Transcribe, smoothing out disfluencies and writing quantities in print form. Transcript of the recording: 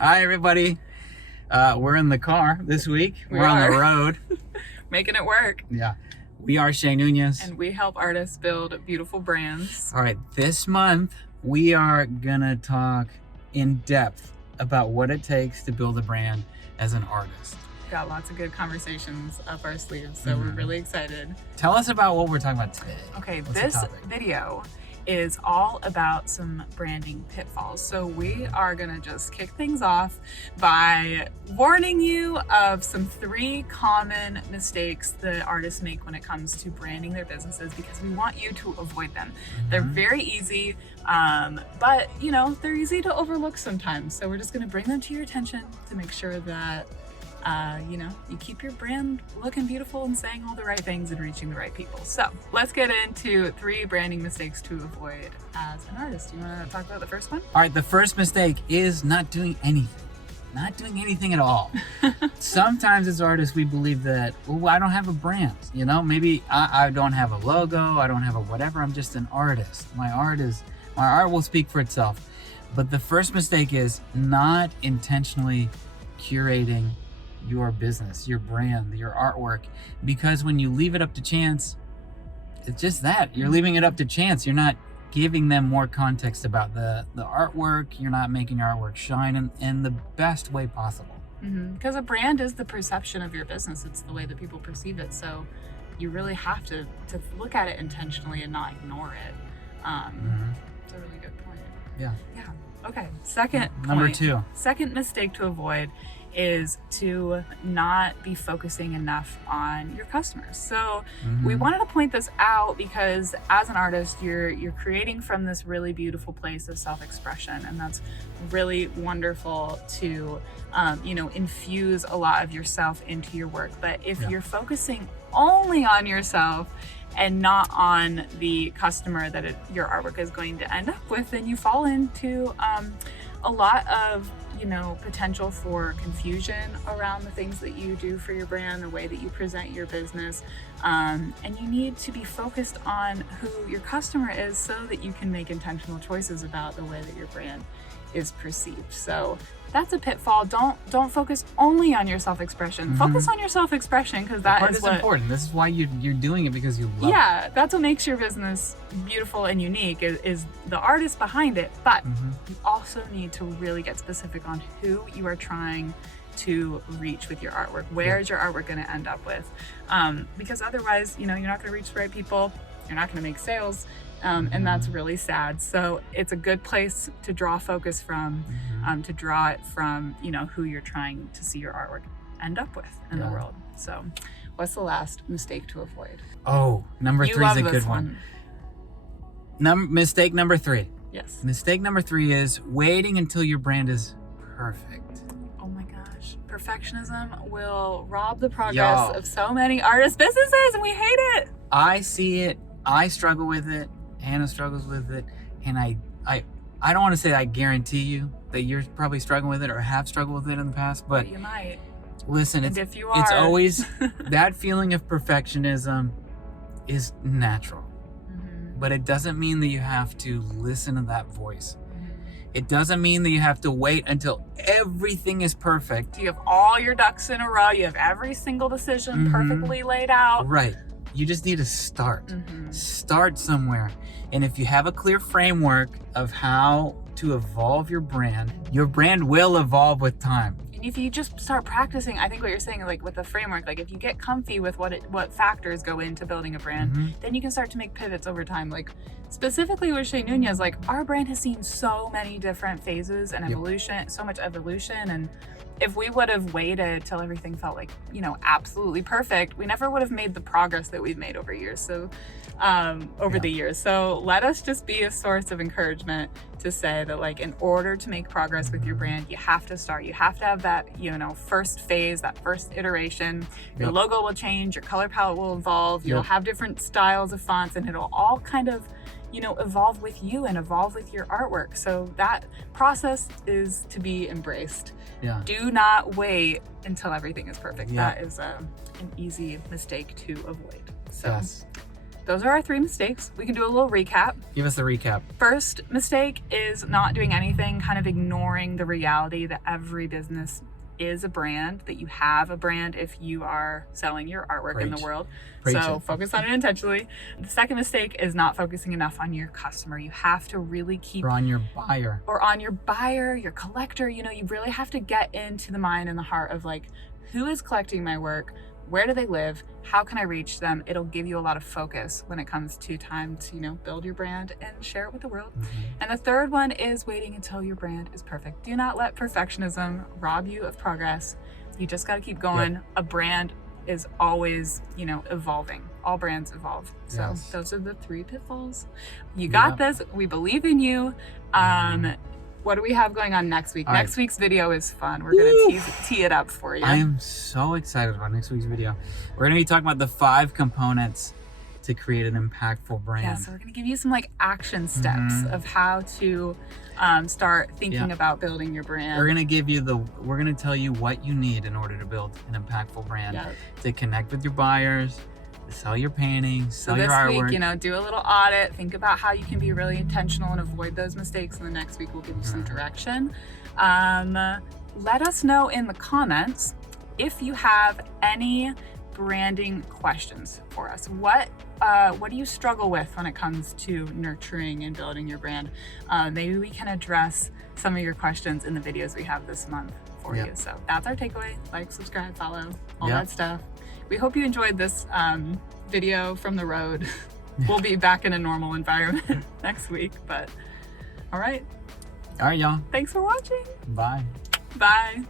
Hi, everybody. We're in the car this week. We're on the road. Making it work. Yeah. We are Shay Nunez. And we help artists build beautiful brands. All right. This month, we are going to talk in depth about what it takes to build a brand as an artist. Got lots of good conversations up our sleeves, so we're really excited. Tell us about what we're talking about today. Okay, What's this the topic? video is all about some branding pitfalls. So we are gonna just kick things off by warning you of some 3 common mistakes that artists make when it comes to branding their businesses, because we want you to avoid them. They're very easy, but you know, they're easy to overlook sometimes. So we're just gonna bring them to your attention to make sure that you know, you keep your brand looking beautiful and saying all the right things and reaching the right people. So let's get into 3 branding mistakes to avoid as an artist. You want to talk about the first one? All right. The first mistake is not doing anything. Not doing anything at all. Sometimes as artists, we believe that, well, I don't have a brand. You know, maybe I don't have a logo. I don't have a whatever. I'm just an artist. My art will speak for itself. But the first mistake is not intentionally curating your business, your brand, your artwork, because when you leave it up to chance, it's just that you're leaving it up to chance. You're not giving them more context about the artwork. You're not making your artwork shine in the best way possible. Because a brand is the perception of your business. It's the way that people perceive it. So you really have to look at it intentionally and not ignore it. It's a really good point. Yeah. Okay. Second Number point, 2. Second mistake to avoid is to not be focusing enough on your customers. So we wanted to point this out because as an artist, you're creating from this really beautiful place of self-expression, and that's really wonderful to you know, infuse a lot of yourself into your work. But if you're focusing only on yourself and not on the customer that your artwork is going to end up with, then you fall into a lot of, you know, potential for confusion around the things that you do for your brand, the way that you present your business, and you need to be focused on who your customer is so that you can make intentional choices about the way that your brand is perceived. So that's a pitfall. Don't focus only on your self-expression. Focus on your self-expression, because that is what important. This is why you're doing it, because you love it. Yeah, that's what makes your business beautiful and unique, is the artist behind it. But you also need to really get specific on who you are trying to reach with your artwork. Where is your artwork going to end up with? Because otherwise, you know, you're not going to reach the right people. You're not going to make sales. And that's really sad. So it's a good place to draw focus from, to draw it from, you know, who you're trying to see your artwork end up with in the world. So what's the last mistake to avoid? Oh, number 3 is a good one. Mistake number 3. Yes. Mistake number 3 is waiting until your brand is perfect. Oh my gosh. Perfectionism will rob the progress of so many artist businesses, and we hate it. I see it. I struggle with it. Hannah struggles with it. And I don't want to say I guarantee you that you're probably struggling with it or have struggled with it in the past, but you might. Listen, And if you are, it's always that feeling of perfectionism is natural. But it doesn't mean that you have to listen to that voice. It doesn't mean that you have to wait until everything is perfect. You have all your ducks in a row. You have every single decision perfectly laid out. Right. You just need to start. Start somewhere. And if you have a clear framework of how to evolve your brand will evolve with time. And if you just start practicing, I think what you're saying, like with the framework, like if you get comfy with what factors go into building a brand, then you can start to make pivots over time. Like specifically with Shay Nunez, like our brand has seen so many different phases and evolution, so much evolution. And if we would have waited till everything felt like, you know, absolutely perfect, we never would have made the progress that we've made over years. So over the years. So let us just be a source of encouragement to say that, like, in order to make progress with your brand, you have to start. You have to have that, you know, first phase, that first iteration. Your logo will change, your color palette will evolve, you'll have different styles of fonts, and it'll all kind of, you know, evolve with you and evolve with your artwork. So that process is to be embraced. Do not wait until everything is perfect. That is an easy mistake to avoid. So those are our 3 mistakes. We can do a little recap. Give us a recap. First mistake is not doing anything, kind of ignoring the reality that every business is a brand, that you have a brand if you are selling your artwork in the world. So focus on it intentionally. The second mistake is not focusing enough on your customer. You have to really keep... Or on your buyer. Or on your buyer, your collector. You know, you really have to get into the mind and the heart of like, who is collecting my work? Where do they live? How can I reach them? It'll give you a lot of focus when it comes to time to, you know, build your brand and share it with the world. And the third one is waiting until your brand is perfect. Do not let perfectionism rob you of progress. You just got to keep going. A brand is always, you know, evolving. All brands evolve. So those are the 3 pitfalls. You got this. We believe in you. What do we have going on next week? Next week's video is fun. We're going to tee it up for you. I am so excited about next week's video. We're going to be talking about the 5 components to create an impactful brand. Yeah, so we're going to give you some like action steps of how to start thinking about building your brand. We're going to tell you what you need in order to build an impactful brand, to connect with your buyers, sell your paintings, sell your artwork. This week, you know, do a little audit, think about how you can be really intentional and avoid those mistakes, and the next week we'll give you some direction. Let us know in the comments if you have any branding questions for us. What do you struggle with when it comes to nurturing and building your brand? Maybe we can address some of your questions in the videos we have this month for you. So that's our takeaway. Like, subscribe, follow, all that stuff. We hope you enjoyed this video from the road. We'll be back in a normal environment next week, but all right. All right, y'all. Thanks for watching. Bye. Bye.